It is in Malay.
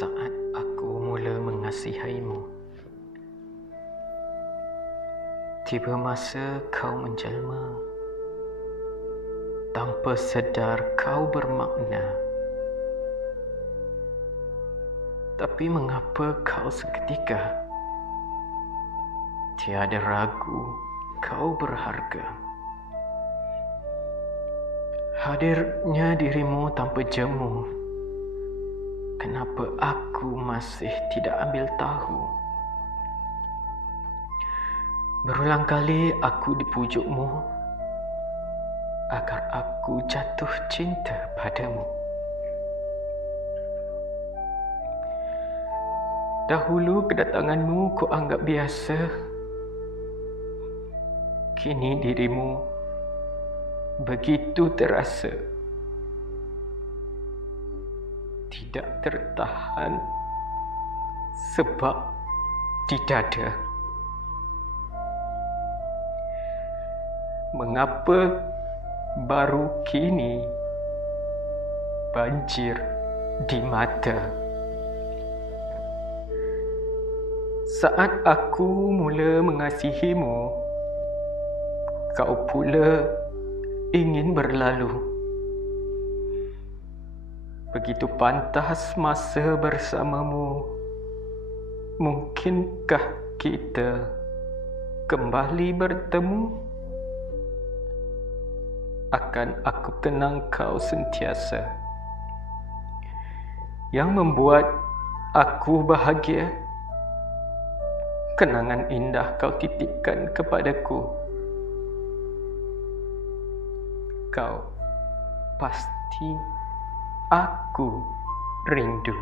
Saat aku mula mengasihimu, tiba masa kau menjelma. Tanpa sedar kau bermakna. Tapi mengapa kau seketika tiada ragu kau berharga? Hadirnya dirimu tanpa jemu. Kenapa aku masih tidak ambil tahu? Berulang kali aku dipujukmu agar aku jatuh cinta padamu. Dahulu kedatanganmu ku anggap biasa. Kini dirimu begitu terasa. Tidak tertahan sebab di dada. Mengapa baru kini banjir di mata? Saat aku mula mengasihimu, kau pula ingin berlalu. Begitu pantas masa bersamamu. Mungkinkah kita kembali bertemu? Akan aku kenang kau sentiasa. Yang membuat aku bahagia, kenangan indah kau titipkan kepadaku. Kau pasti aku rindu.